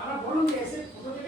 আমরা বলুন যে এসে ফটো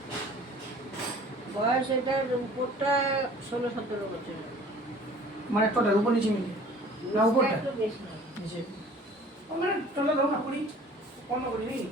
বয়স এটার উপরটা ষোলো সতেরো বছর মানে টোটাল উপর নিচে মিলিয়ে? না উপরটা? একটু বেশ। না নিচে। ও মানে টোটাল ধরো না কুড়ি পনেরো কুড়ি নাকি